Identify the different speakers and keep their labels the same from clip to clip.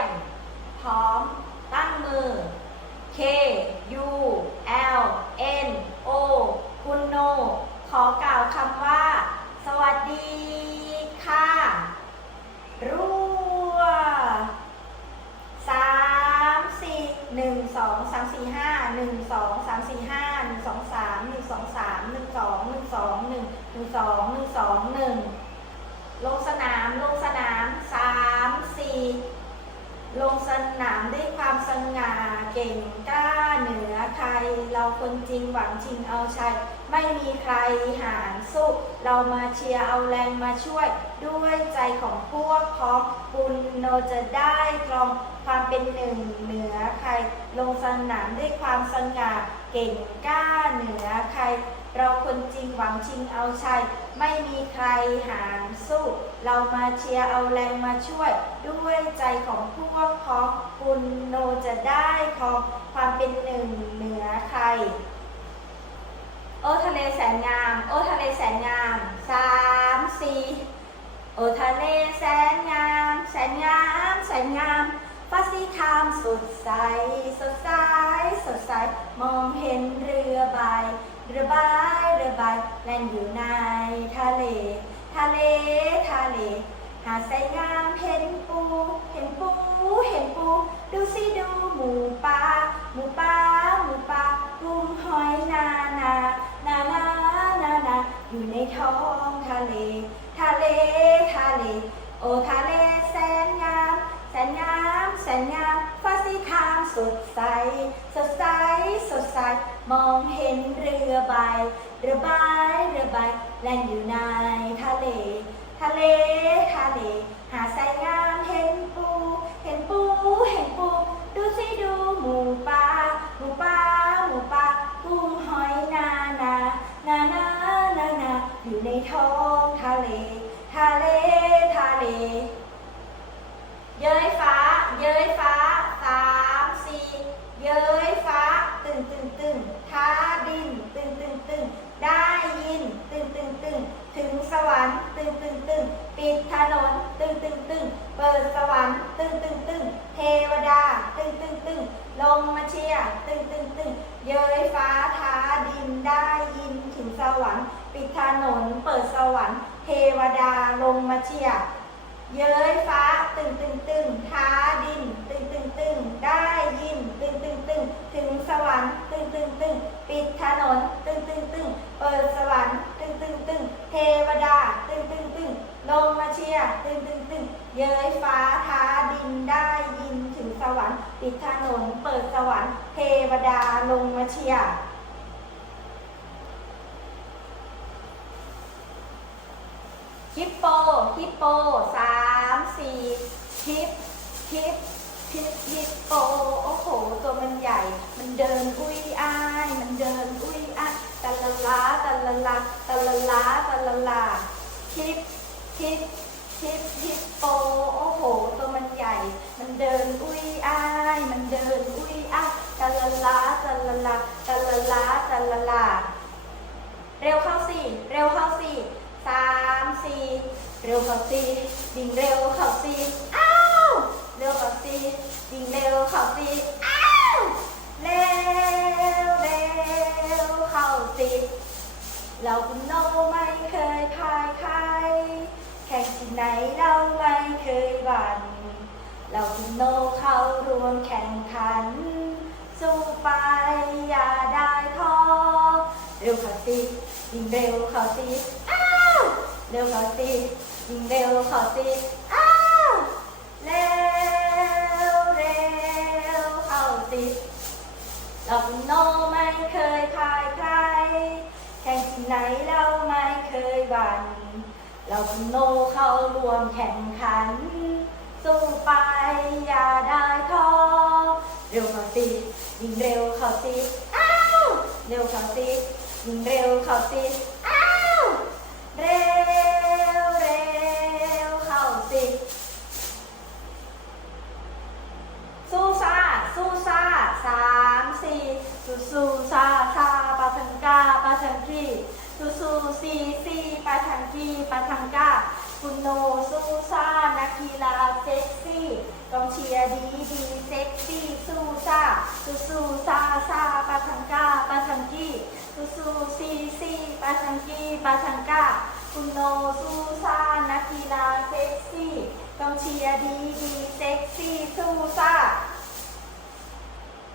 Speaker 1: ยม พร้อม ตั้งมือ K U L N O คุณโน ขอกล่าวคำว่า สวัสดีค่ะรัวสามสี่หนึ่งสองสามสี่ห้าหนึ่งสองสามสี่ห้าหนึ่งสองสามหนึ่งสองสามหนึ่งสองหนึ่งสองหนึ่งหนึ่งสองหนึ่งสองหนึ่งลงสนามลงสนาม ลงสนามด้วยความสง่าเก่งกล้าเหนือใคร เราคนจริงหวังชิงเอาชัย ไม่มีใครหารสู้ เรามาเชียร์เอาแรงมาช่วย ด้วยใจของพวกพ้องบุญโนจะได้ครองความเป็นหนึ่งเหนือใคร ลงสนามด้วยความสง่า เก่งกล้าเหนือใคร เราคนจริงหวังชิงเอาชัย ไม่มีใครหารสู้ เรามาเชียร์เอาแรงมาช่วย ด้วยใจของพวกพ้องบุญโนจะได้คองความเป็นหนึ่งเหนือใคร โอทะเลแสนงาม โอทะเลแสนงามสามสี่โอทะเลแสนงาม แสนงาม แสนงาม ฟ้าสีครามสดใส สดใส สดใส มองเห็นเรือใบ เรือใบ เรือใบแล่นอยู่ในทะเล ทะเล ทะเล หาดใสงามเห็นปู เห็นปู เห็นปู ดูสิดูหมูป่าหมูป่าหมูป่ากุ้งหอยนานานานานานาอยู่ในท้องทะเล ทะเล ทะเล โอทะเลแสนงาม นงามแสนงามฟ้าสีครามสดใส สดใสสดใส มองเห็นเรือใบ เรือใบเรือใบแล่นอยู่ในทะเล ทะเลทะเล หาดทรายงามเห็นปู เห็นปูเห็นปู ดูสิดูหมูป่าหมูป่าหมูป่ากุ้งหอยนานานานานานาอยู่ในท้องทะเล ทะเล ทะเล เย้ยฟ้า เย้ยฟ้าสามสี่เย้ยฟ้าตึงตึงตึงท้าดินตึงตึงตึงได้ยินตึงตึงตึงถึงสวรรค์ตึงตึงตึงปิดถนนตึงตึงตึงเปิดสวรรค์ตึงตึงตึงเทวดาตึงตึงตึงลงมาเชียตึงตึงตึงเย้ยฟ้าท้าดินได้ยินถึงสวรรค์ ปิดถนนเปิดสวรรค์ เทวดาลงมาเชียเย้ยฟ้าตึงตึงตึงท้า ปิดถนนตึงตึงตึงเปิดสวรรค์ตึงตึงตึงเทวดาตึงตึงตึงลงมาเชียร์ตึงตึงตึงเย้ยฟ้าท้าดินได้ยินถึงสวรรค์ ปิดถนนเปิดสวรรค์เทวดาลงมาเชียร์ฮิปโปฮิปโปสามสี่ฮิปฮิปฮิปฮิปโปโอ้โห ตัวมันใหญ่ มันเดินอุ้ย ละลาตะละลาตะละลาฮิปฮิปฮิปฮิปโปโอ้โห ตัวมันใหญ่ มันเดินอุ้ยอ้าย มันเดินอุ้ยอ้ายตะละลาตะละลาตะละลาตะละลาเร็วเข้าสี่เร็วเข้าสี่สามสี่เร็วเข้าสี่ดิ่งเร็วเข้าสี่อ้า เราไม่เคยหวั่นเราคุณโนเข้ารวมแข่งขัน สู้ไปอย่าได้ท้อเร็วเข้าสิยิงเร็วเข้าสิอ้าวเร็วเข้าสิยิงเร็วเข้าสิอ้าวเร็วเร็วเข้าสิเราคุณโนไม่เคยพายใครแข่งที่ไหนเราไม่เคยหวั่น เราคุณโนเข้ารวมแข่งขัน สู้ไปอย่าได้ท้อเร็วเขาสิยิงเร็วเข้าสิอ้าวเร็วเข้าสิยิงเร็วเข้าสิอ้าวเร็วเร็วเข้าสิสู้ซ่าสู้ซ่าสามสี่สู้สู้ซาซาปาทั งกาปาทังกีสู้สู้สี่สี่ปาทังกีปาทังกาคุณโนสู้ซ่านักกีฬาเซ็กซี่กองเชียร์ดีดีเซ็กซี่สู้ซ่าสู้ซ่าซาปาทังก้าปาทังกี้สู้สู้ซีซีปาทังกีปาทังก้าคุณโนสู้ซ่านักกีฬาเซ็กซี่กองเชียร์ดีดีเซ็กซี่สู้ซ่า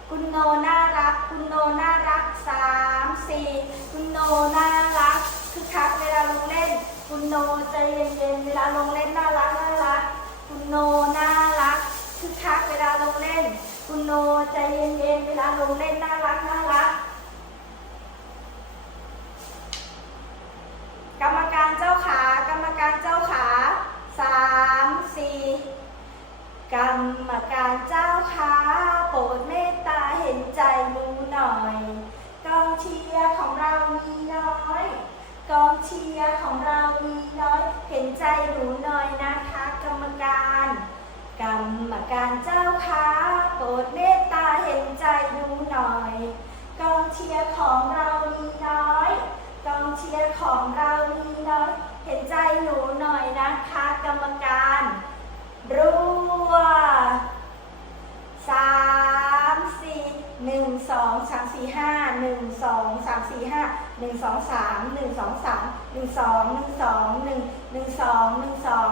Speaker 1: คุณโนน่ารัก คุณโนน่ารักสามสี่คุณโนน่ารัก คือคักเวลาลงเล่น คุณโนใจเย็นๆเวลาลงเล่นน่ารักน่ารัก คุณโนน่ารักคือคักเวลาลงเล่น คุณโนใจเย็นๆเวลาลงเล่นน่ารักน่ารัก กรรมการเจ้าขากรรมการเจ้าขาสามสี่ กรรมการเจ้าค้าโปรดเมตตาเห็นใจหนูหน่อย กองเชียร์ของเรามีน้อย กองเชียร์ของเรามีน้อยเห็นใจหนูหน่อยนะคะ กรรมการ กรรมการเจ้าค้าโปรดเมตตาเห็นใจหนูหน่อย กองเชียร์ของเรามีน้อย กองเชียร์ของเรามีน้อยเห็นใจหนูหน่อยนะคะ กรรมการรัวสามสี่หนึ่งสองสามสี่ห้าหนึ่งสองสามสี่ห้า หนึ่งสองสามหนึ่งสองสามหนึ่งสองหนึ่งสองหนึ่งหนึ่งสองหนึ่งสอง